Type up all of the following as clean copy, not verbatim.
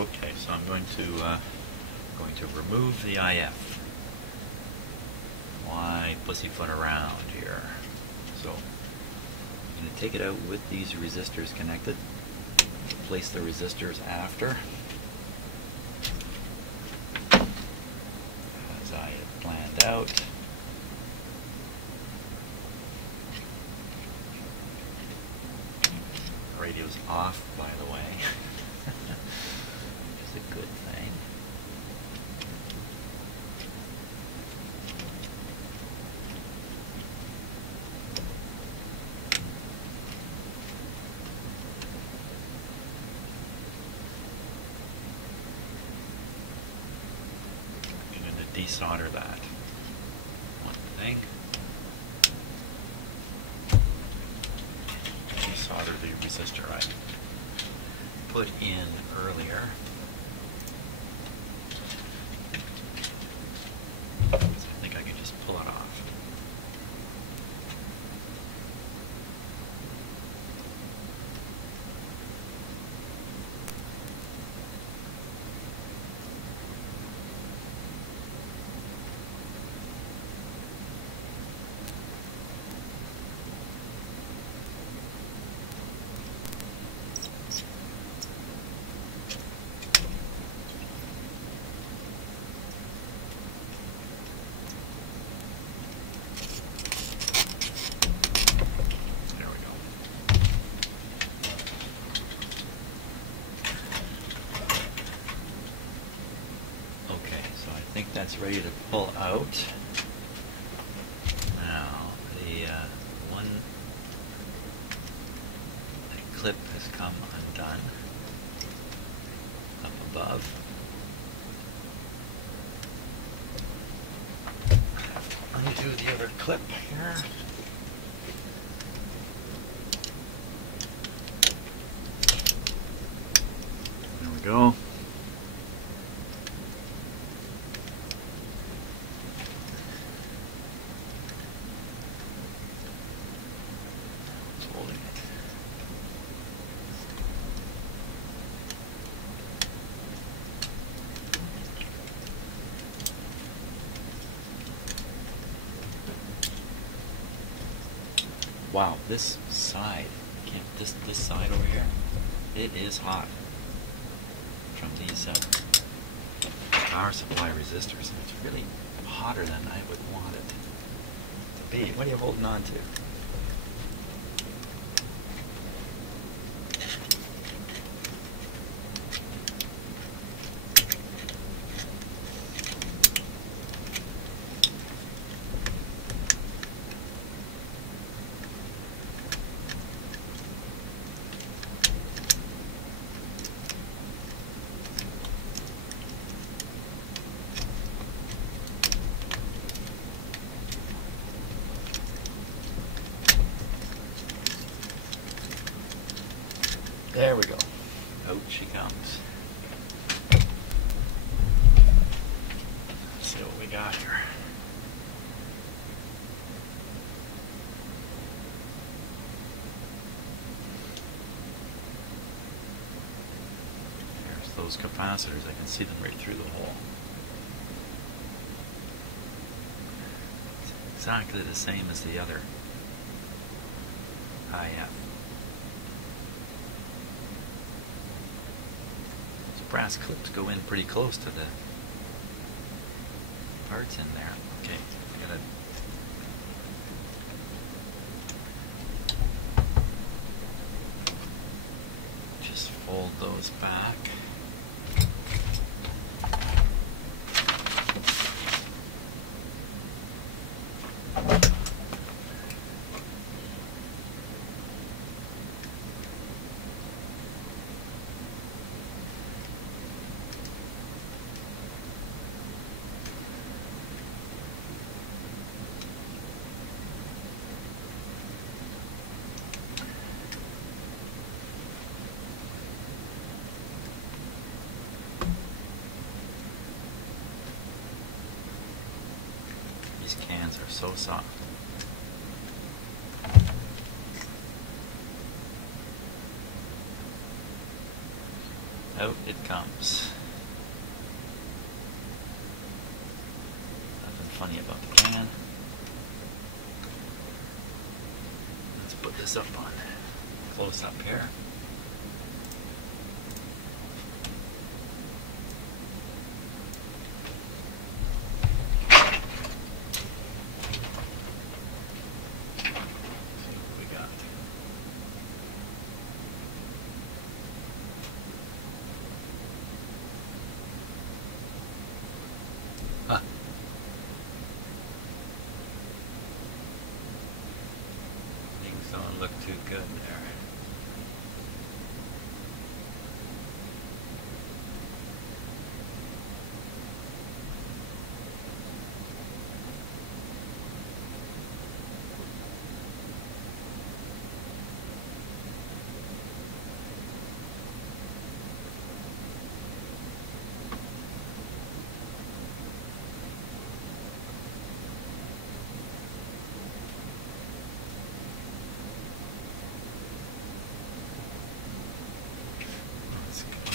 Okay, so I'm going to remove the IF. Why pussyfoot around here? So I'm going to take it out with these resistors connected. Place the resistors after, as I had planned out. Radio's off, by the way, which is a good thing. I'm going to desolder that one thing. Desolder the resistor I put in earlier. So I think I can just pull it off. I think that's ready to pull out. Now, the clip has come undone up above. Undo the other clip here. There we go. Wow, this side, this side over here, it is hot from these power supply resistors. It's really hotter than I would want it to be. What are you holding on to? There we go. Out she comes. Let's see what we got here. There's those capacitors. I can see them right through the hole. It's exactly the same as the other IF. Brass clips go in pretty close to the parts in there. Okay, gotta just fold those back. These cans are so soft. Out it comes. Nothing funny about the can. Let's put this up on close up here. Things don't look too good there.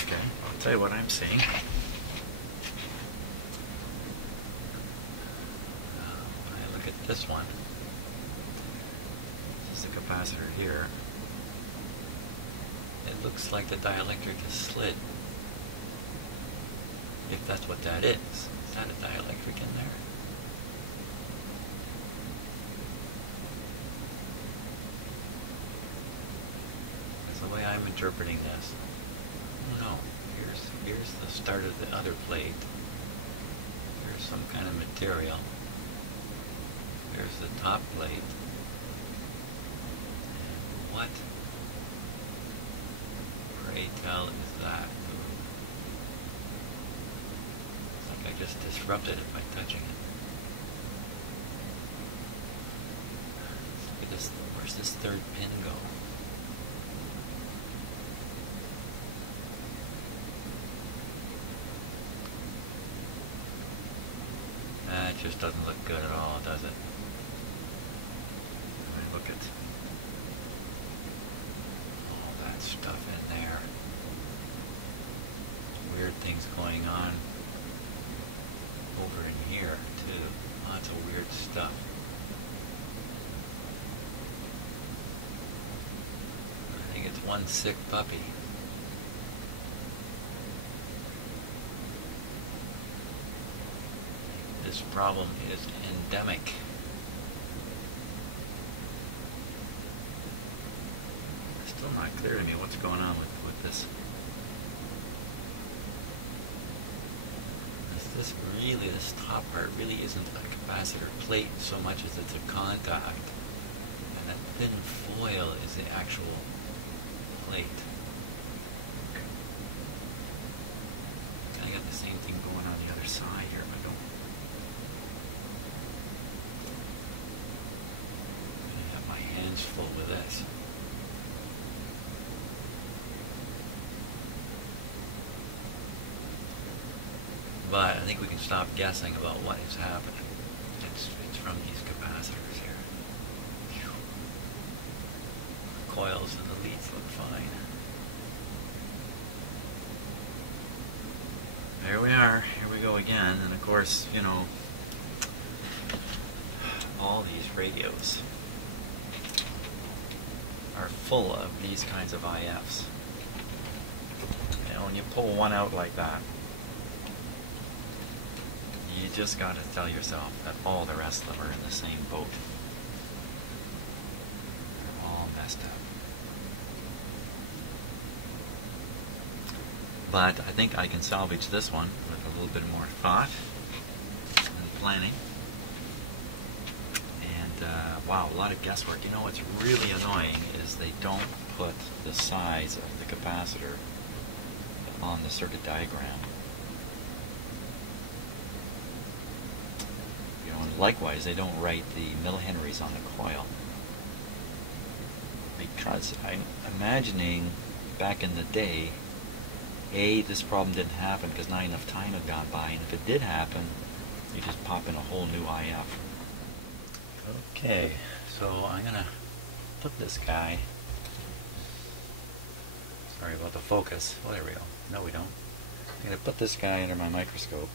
Okay, I'll tell you what I'm seeing. When I look at this one, this is the capacitor here. It looks like the dielectric is slid. If that's what that is. Is that a dielectric in there? That's the way I'm interpreting this. No, here's the start of the other plate. Here's some kind of material. Here's the top plate. And what, pray tell, is that? It's like I just disrupted it by touching it. Let's look at this. Where's this third pin go? That just doesn't look good at all, does it? I mean, look at all that stuff in there. Weird things going on over in here, too. Lots of weird stuff. I think it's one sick puppy. This problem is endemic. It's still not clear to me what's going on with this. This really, this top part really isn't a capacitor plate so much as it's a contact. And that thin foil is the actual plate. I got the same thing going on the other side here, but don't. I have my hands full with this. But I think we can stop guessing about what is happening. It's from these capacitors here. The coils and the leads look fine. There we are. Here we go again. And of course, you know, all these radios are full of these kinds of IFs. You know, when you pull one out like that, you just got to tell yourself that all the rest of them are in the same boat. They're all messed up. But I think I can salvage this one with a little bit more thought and planning. And wow, a lot of guesswork. You know what's really annoying is they don't put the size of the capacitor on the circuit diagram. Likewise, they don't write the millihenries on the coil, because I'm imagining back in the day, this problem didn't happen because not enough time had gone by, and if it did happen, you just pop in a whole new IF. Okay, so I'm gonna put this guy, Sorry about the focus. Oh, there we go. No, we don't. I'm going to put this guy under my microscope.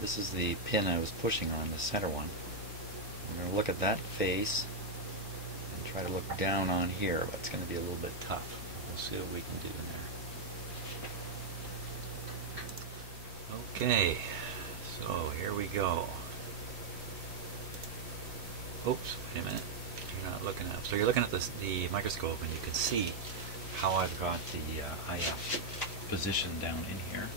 This is the pin I was pushing on, the center one. I'm going to look at that face and try to look down on here, but it's going to be a little bit tough. We'll see what we can do in there. Okay, so here we go. Oops, wait a minute. You're not looking at. So you're looking at the microscope, and you can see how I've got the IF positioned down in here.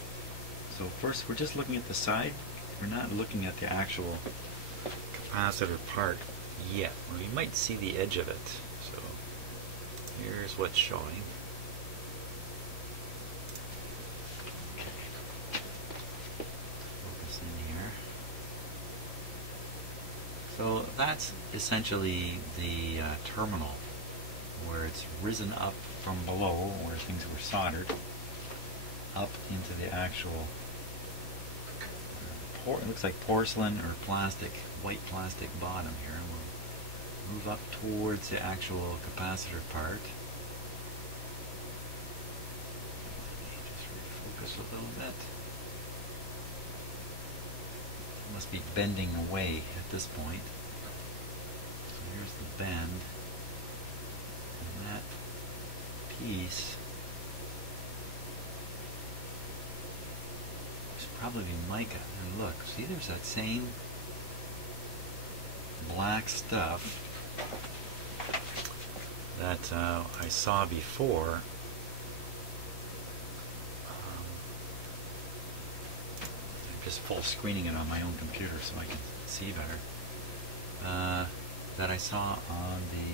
So first, we're just looking at the side. We're not looking at the actual capacitor part yet. We might see the edge of it. So here's what's showing. Focus in here. So that's essentially the terminal, where it's risen up from below, where things were soldered, up into the actual, it looks like porcelain or plastic, white plastic bottom here. And we'll move up towards the actual capacitor part. Just refocus a little bit. It must be bending away at this point. So here's the bend. And that piece is probably mica. And look, see, there's that same black stuff that I saw before. I'm just full screening it on my own computer so I can see better. That I saw on the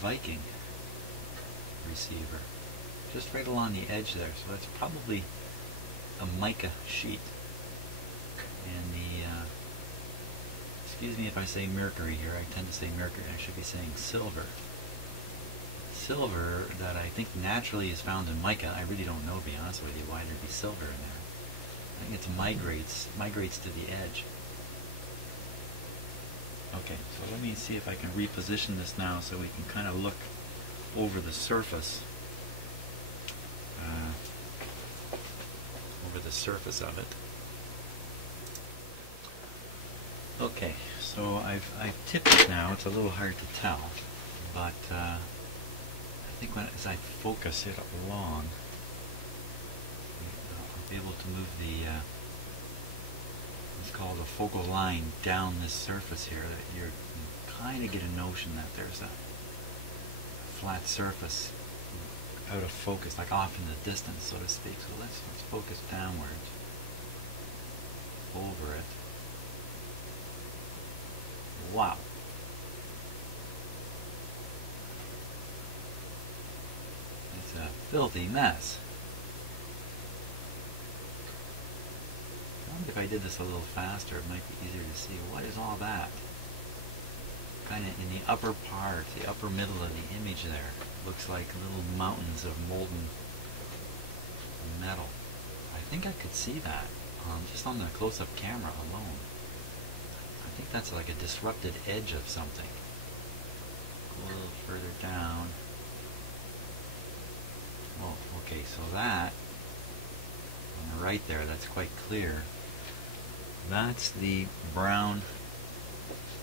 Viking receiver, just right along the edge there. So that's probably a mica sheet. And the excuse me if I say mercury here, I tend to say mercury, I should be saying silver. Silver that I think naturally is found in mica. I really don't know, to be honest with you, why there'd be silver in there. I think it migrates to the edge. Okay, so let me see if I can reposition this now so we can kind of look over the surface. Of it. Okay, so I've tipped it now. It's a little hard to tell, but I think as I focus it along, I'll be able to move the it's called a focal line down this surface here, that you kind of get a notion that there's a flat surface out of focus, like off in the distance, so to speak. So let's focus downwards over it. Wow. It's a filthy mess. I wonder if I did this a little faster, it might be easier to see. What is all that? Kind of in the upper part, the upper middle of the image there, looks like little mountains of molten metal. I think I could see that just on the close-up camera alone. I think that's like a disrupted edge of something. Go a little further down. Oh, okay, so that on the right there, that's quite clear. That's the brown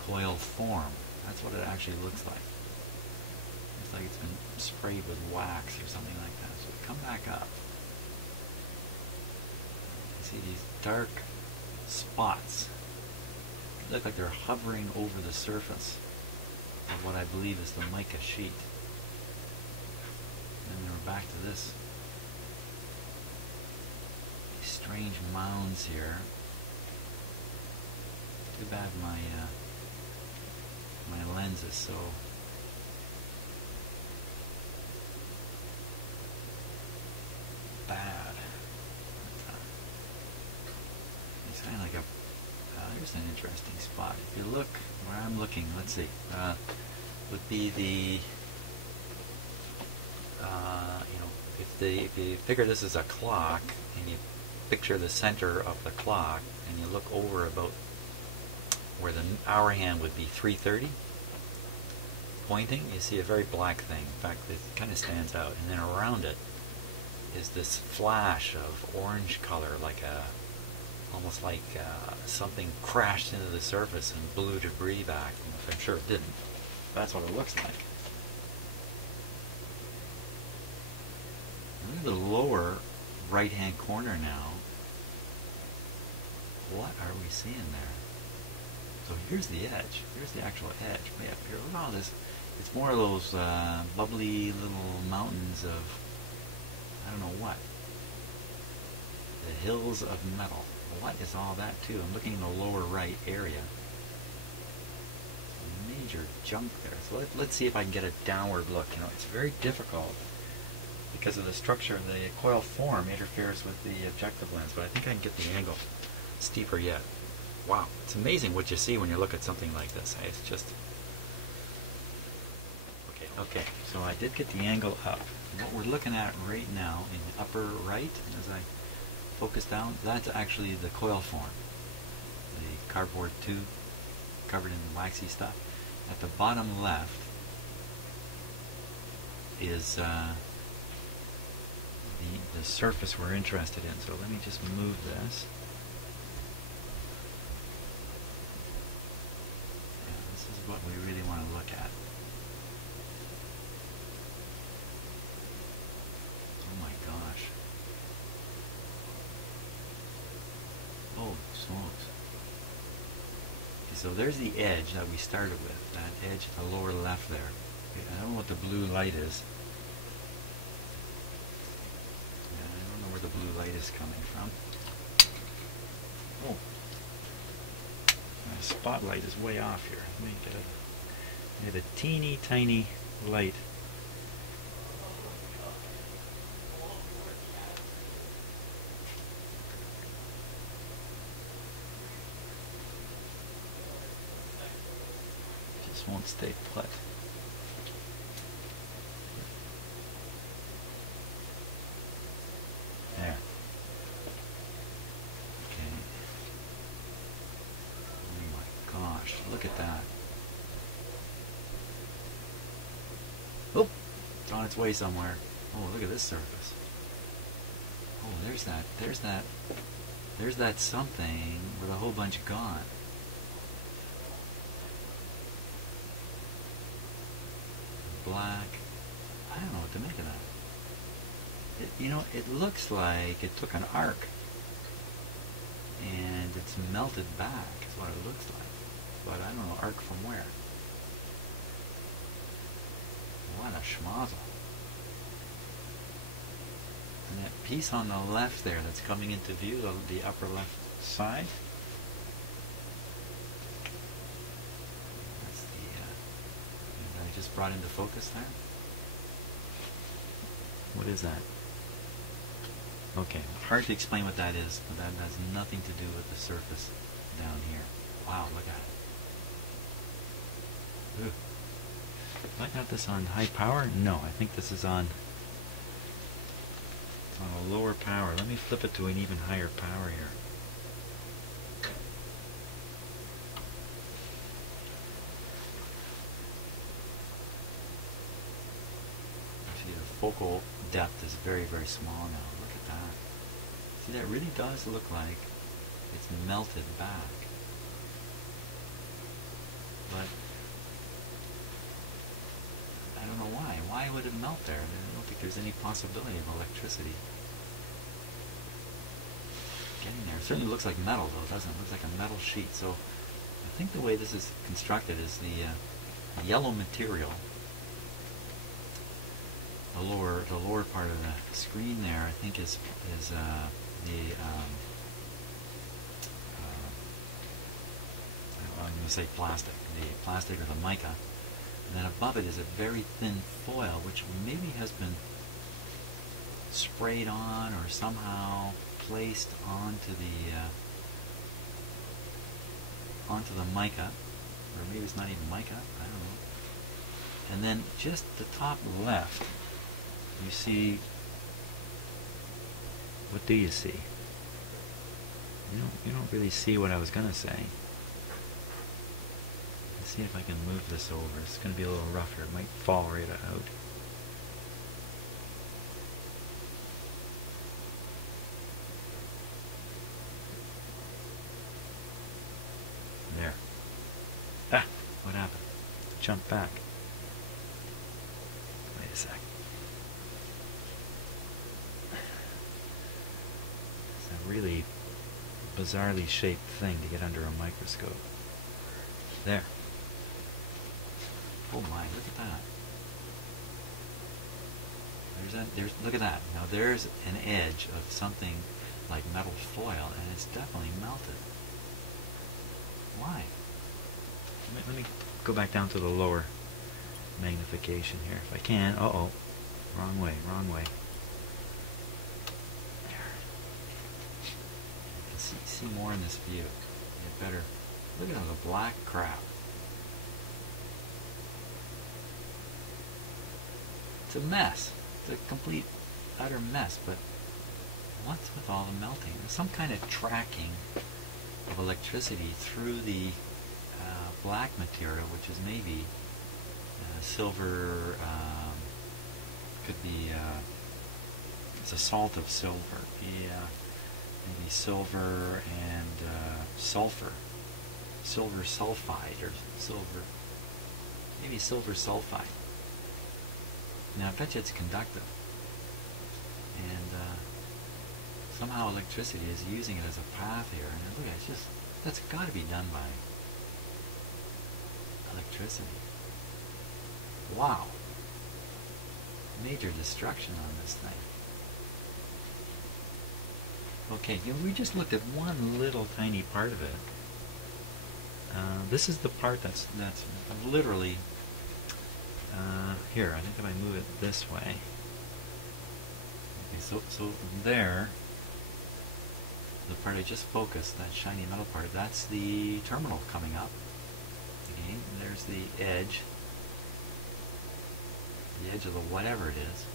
coil form. That's what it actually looks like. Looks like it's been sprayed with wax or something like that. So come back up. You see these dark spots. They look like they're hovering over the surface of what I believe is the mica sheet. And then we're back to this. These strange mounds here. Too bad my lens is so bad. It's kind of like a there's an interesting spot. If you look where I'm looking, let's see, would be the if you figure this is a clock and you picture the center of the clock and you look over about where the hour hand would be 3:30, pointing, you see a very black thing. In fact, it kind of stands out. And then around it is this flash of orange color, like almost like something crashed into the surface and blew debris back. I'm sure it didn't. That's what it looks like. Look at the lower right-hand corner now. What are we seeing there? So here's the edge. Here's the actual edge. Way up here. Look at all this. It's more of those bubbly little mountains of, I don't know what. The hills of metal. What is all that too? I'm looking in the lower right area. Major junk there. So let's see if I can get a downward look. You know, it's very difficult because of the structure of the coil form interferes with the objective lens, but I think I can get the angle steeper yet. Wow, it's amazing what you see when you look at something like this. It's just... Okay, so I did get the angle up. And what we're looking at right now in the upper right, as I focus down, that's actually the coil form. The cardboard tube covered in waxy stuff. At the bottom left is the surface we're interested in. So let me just move this. Yeah, this is what we really want to look at. Oh my gosh. Oh, smokes. Okay, so there's the edge that we started with. That edge at the lower left there. Okay, I don't know what the blue light is. Where the blue light is coming from. Oh, the spotlight is way off here. Let me get a teeny tiny light. Just won't stay put. There. Okay. Oh my gosh, look at that. Oh, it's on its way somewhere. Oh, look at this surface. Oh, there's that something with a whole bunch gone. Black. I don't know what to make of that. You know, it looks like it took an arc and it's melted back is what it looks like. But I don't know, arc from where? What a schmozzle. And that piece on the left there that's coming into view, the upper left side, that's the that I just brought into focus there. What is that? Okay, hard to explain what that is, but that has nothing to do with the surface down here. Wow, look at it. Ugh. Do I have this on high power? No, I think this is on a lower power. Let me flip it to an even higher power here. See, the focal depth is very, very small now. Look at that. See, that really does look like it's melted back. But I don't know why. Why would it melt there? I don't think there's any possibility of electricity getting there. It certainly looks like metal, though, doesn't it? It looks like a metal sheet. So I think the way this is constructed is the yellow material, the lower part of the screen there, I think is I'm going to say plastic, the plastic or the mica. And then above it is a very thin foil, which maybe has been sprayed on or somehow placed onto the mica, or maybe it's not even mica, I don't know. And then just the top left, you see, what do you see? You don't really see what I was going to say. You see if I can move this over. It's going to be a little rougher. It might fall right out. There. Ah! What happened? Jump back. Wait a sec. It's a really bizarrely shaped thing to get under a microscope. There. Oh my, look at that. Look at that. Now there's an edge of something like metal foil, and it's definitely melted. Why? Let me go back down to the lower magnification here if I can. Uh-oh. Wrong way, wrong way. There. You can see more in this view. Get better. Look at all the black crap. It's a mess. It's a complete, utter mess, but what's with all the melting? There's some kind of tracking of electricity through the black material, which is maybe silver, could be, it's a salt of silver, maybe silver and sulfur, silver sulfide, or maybe silver sulfide. Now I bet you it's conductive, and somehow electricity is using it as a path here, and look, it's just, that's got to be done by electricity. Wow. Major destruction on this thing. Okay, we just looked at one little tiny part of it. This is the part that's literally here. I think if I move it this way. Okay, so there, the part I just focused, that shiny metal part, that's the terminal coming up. Again, there's the edge of the whatever it is,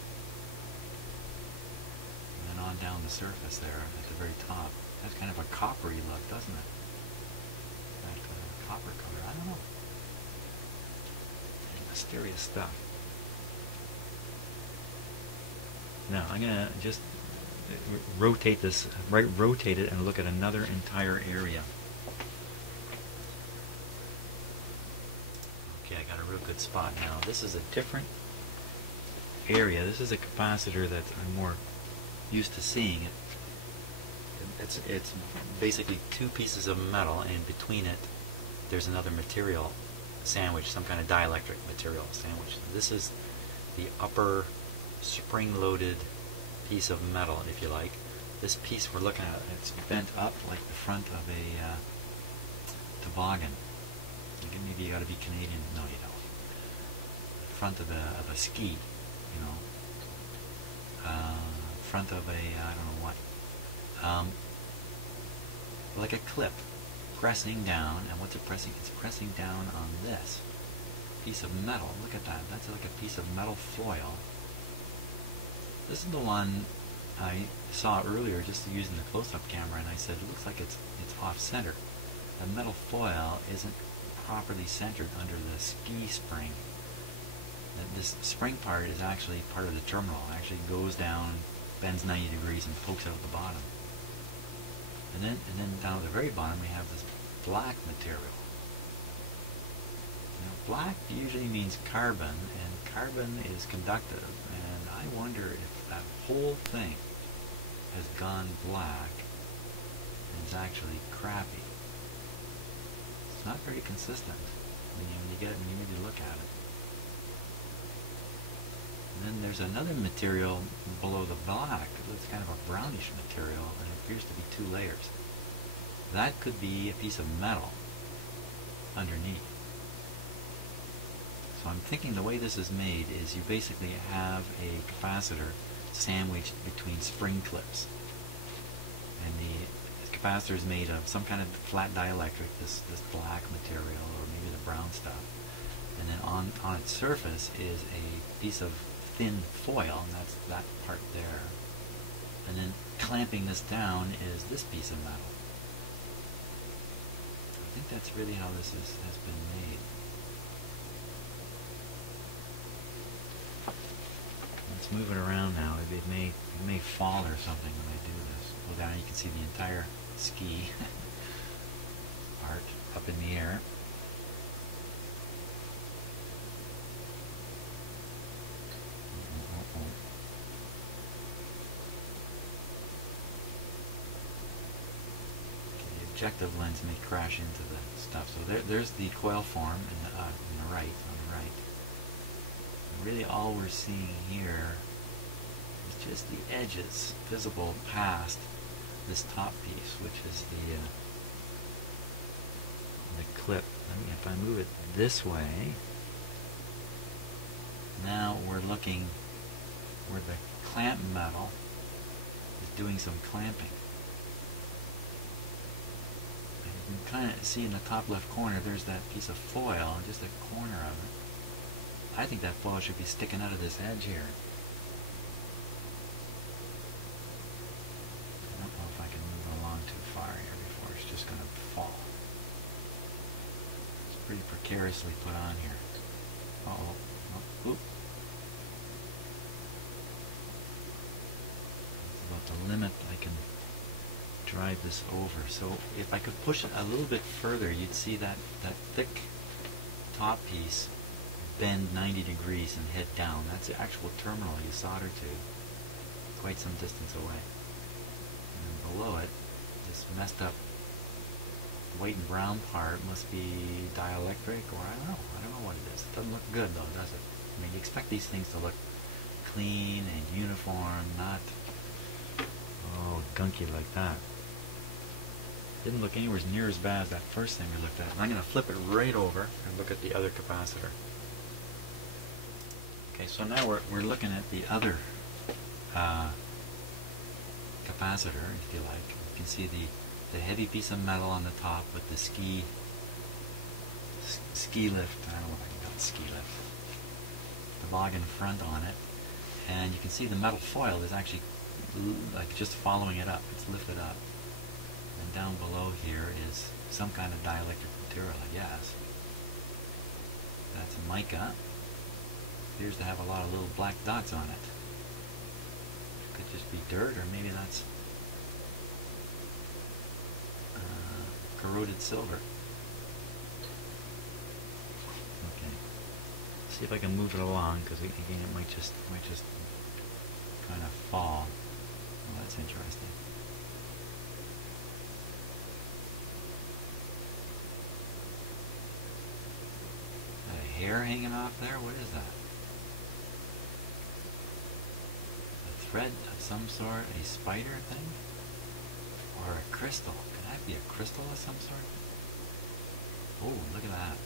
and then on down the surface there at the very top. That's kind of a coppery look, doesn't it? That copper color, I don't know. Mysterious stuff. Now I'm gonna just rotate this, rotate it and look at another entire area. Okay, I got a real good spot now. This is a different area. This is a capacitor that I'm more used to seeing. It's basically two pieces of metal, and between it there's another material sandwich, some kind of dielectric material sandwich. This is the upper spring-loaded piece of metal, if you like. This piece we're looking at, it's bent up like the front of a toboggan. Maybe you got to be Canadian. No, you don't. The front of a ski, you know. Front of a I don't know what. Like a clip, pressing down, and what's it pressing? It's pressing down on this piece of metal. Look at that. That's like a piece of metal foil. This is the one I saw earlier, just using the close-up camera, and I said it looks like it's off-center. The metal foil isn't properly centered under the ski spring. This spring part is actually part of the terminal. It actually goes down, bends 90 degrees, and pokes out the bottom. And then down at the very bottom we have this black material. Now, black usually means carbon, and carbon is conductive, and I wonder if that whole thing has gone black and is actually crappy. It's not very consistent when you really look at it. And then there's another material below the black. It's kind of a brownish material, and it appears to be two layers. That could be a piece of metal underneath. So I'm thinking the way this is made is you basically have a capacitor sandwiched between spring clips. And the capacitor is made of some kind of flat dielectric, this black material, or maybe the brown stuff. And then on its surface is a piece of thin foil, and that's that part there. And then clamping this down is this piece of metal. I think that's really how this has been made. let's move it around now. It may fall or something when I do this. Well, down you can see the entire ski part up in the air. Objective lens may crash into the stuff. So there's the coil form on the right. And really, all we're seeing here is just the edges visible past this top piece, which is the clip. I mean, if I move it this way, now we're looking where the clamp metal is doing some clamping. You can kind of see in the top left corner there's that piece of foil, just a corner of it. I think that foil should be sticking out of this edge here. I don't know if I can move it along too far here before it's just going to fall. It's pretty precariously put on here. Uh-oh. Oh, oop. It's about the limit I can drive this over. So if I could push it a little bit further, you'd see that thick top piece bend 90 degrees and head down. That's the actual terminal you solder to, quite some distance away. And below it, this messed up white and brown part must be dielectric, or I don't know what it is. It doesn't look good though, does it? I mean, you expect these things to look clean and uniform, not gunky like that. Didn't look anywhere near as bad as that first thing we looked at. And I'm going to flip it right over and look at the other capacitor. Okay, so now we're looking at the other capacitor, if you like. You can see the heavy piece of metal on the top with the ski lift. I don't know if I can call it ski lift. Toboggan front on it, and you can see the metal foil is actually like just following it up. It's lifted up. And down below here is some kind of dielectric material, I guess. That's mica. Appears to have a lot of little black dots on it. Could just be dirt, or maybe that's corroded silver. Okay. See if I can move it along, because again it might just kind of fall. Well, that's interesting. A hair hanging off there? What is that? A thread of some sort? A spider thing? Or a crystal? Could that be a crystal of some sort? Oh, look at that.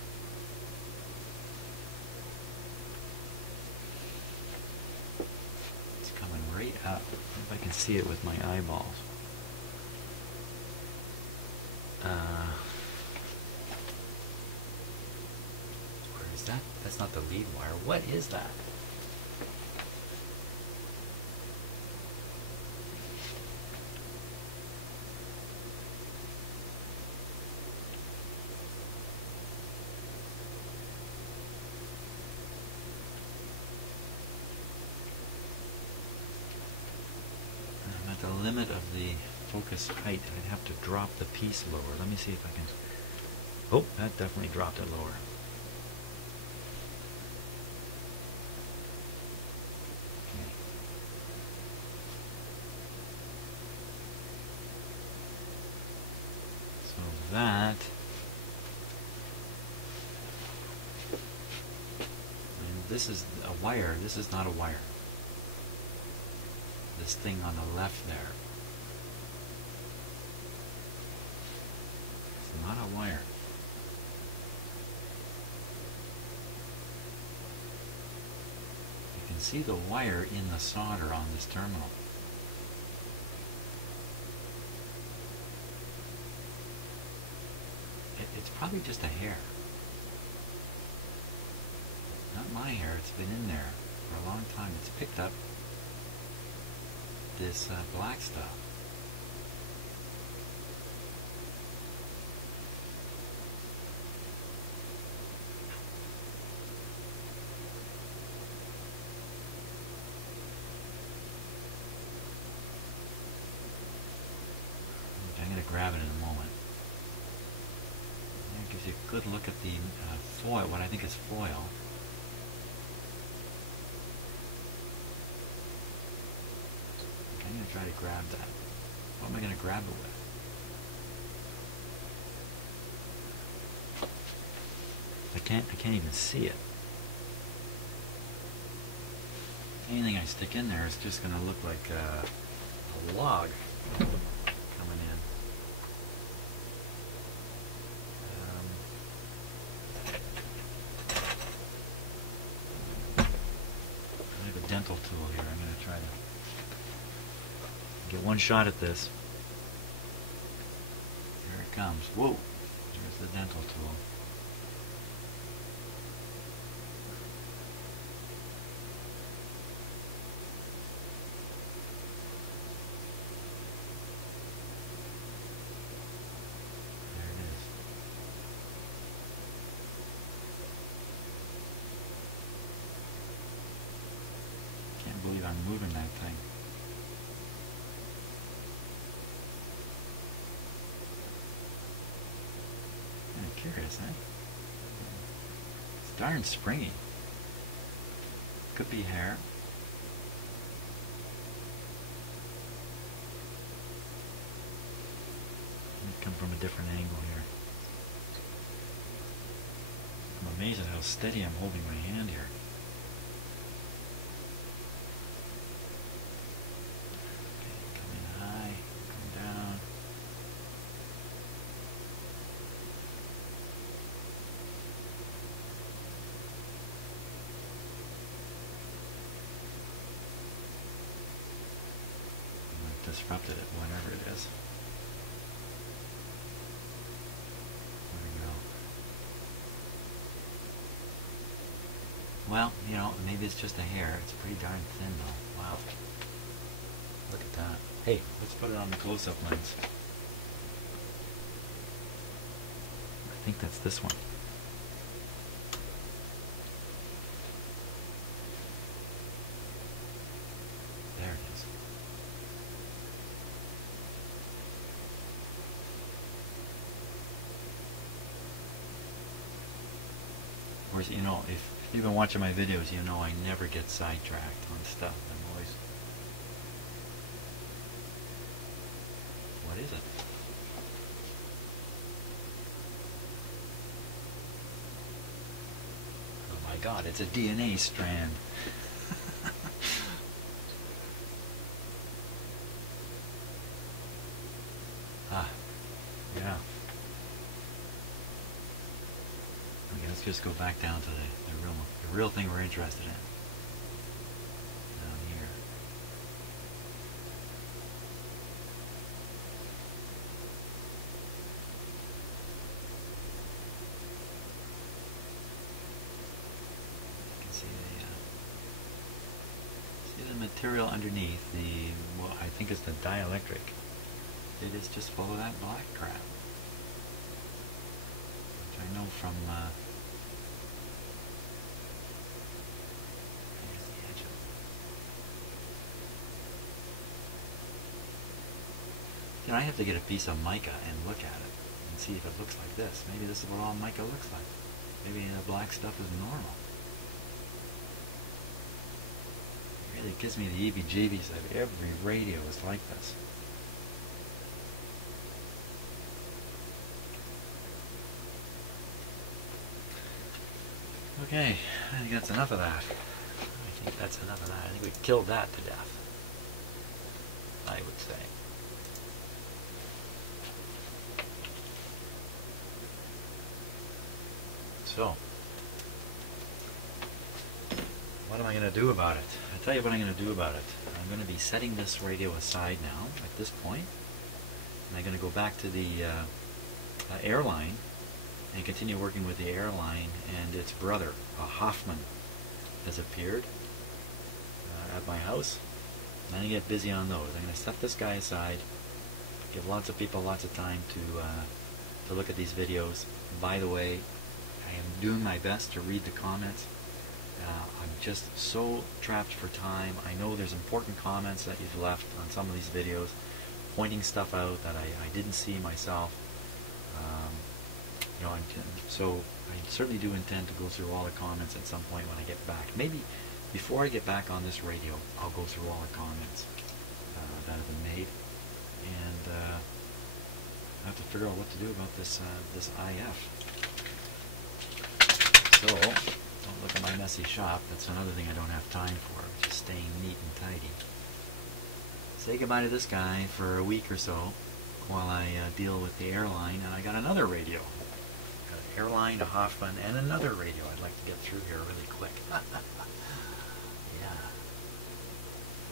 It's coming right up. If I can see it with my eyeballs. Where is that? That's not the lead wire. What is that? I'm at the limit of the focus height. I'd have to drop the piece lower. Let me see if I can. Oh, that definitely dropped it lower. Okay. So that, and this is a wire. This is not a wire. This thing on the left there. It's not a wire. You can see the wire in the solder on this terminal. It's probably just a hair. Not my hair, it's been in there for a long time. It's picked up this black stuff. grab it in a moment. That gives you a good look at the foil, what I think is foil. I'm going to try to grab that. What am I going to grab it with? I can't even see it. Anything I stick in there is just going to look like a log coming in. I have a dental tool here. I'm going to try to get one shot at this. Here it comes. Whoa! There's the dental tool. Can't believe I'm moving that thing. Kind of curious, huh? It's darn springy. Could be hair. Let me come from a different angle here. I'm amazed at how steady I'm holding my hand here. Disrupted it, whatever it is. There we go. Well, you know, maybe it's just a hair. It's pretty darn thin though. Wow. Look at that. Hey, let's put it on the close-up lens. I think that's this one. There it is. Of course, you know, if you've been watching my videos, you know I never get sidetracked on stuff. I'm always... What is it? Oh my God, it's a DNA strand. Ah, yeah. Okay, let's just go back down to the real thing we're interested in. Down here. You can see the material underneath. Well, I think it's the dielectric. It is just full of that black crap. Which I know from here's the edge of it. You know, I have to get a piece of mica and look at it and see if it looks like this. Maybe this is what all mica looks like. Maybe the black stuff is normal. It really gives me the heebie-jeebies that every radio is like this. Okay, I think that's enough of that. I think that's enough of that. I think we killed that to death, I would say. So, what am I going to do about it? I'll tell you what I'm going to do about it. I'm going to be setting this radio aside now, at this point. And I'm going to go back to the airline and continue working with the airline, and its brother, a Hoffman, has appeared at my house. And I'm going to get busy on those. I'm going to set this guy aside, give lots of people lots of time to look at these videos. By the way, I am doing my best to read the comments. I'm just so trapped for time. I know there's important comments that you've left on some of these videos. pointing stuff out that I didn't see myself. You know, so I certainly do intend to go through all the comments at some point when I get back. Maybe before I get back on this radio, I'll go through all the comments that have been made, and I have to figure out what to do about this this IF. So, don't look at my messy shop. That's another thing I don't have time for, just staying neat and tidy. Say goodbye to this guy for a week or so while I deal with the airline, and I got another radio. Got an airline, a Hoffman, and another radio I'd like to get through here really quick. Yeah.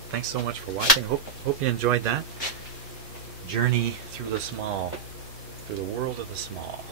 Thanks so much for watching. Hope you enjoyed that journey through the small, through the world of the small.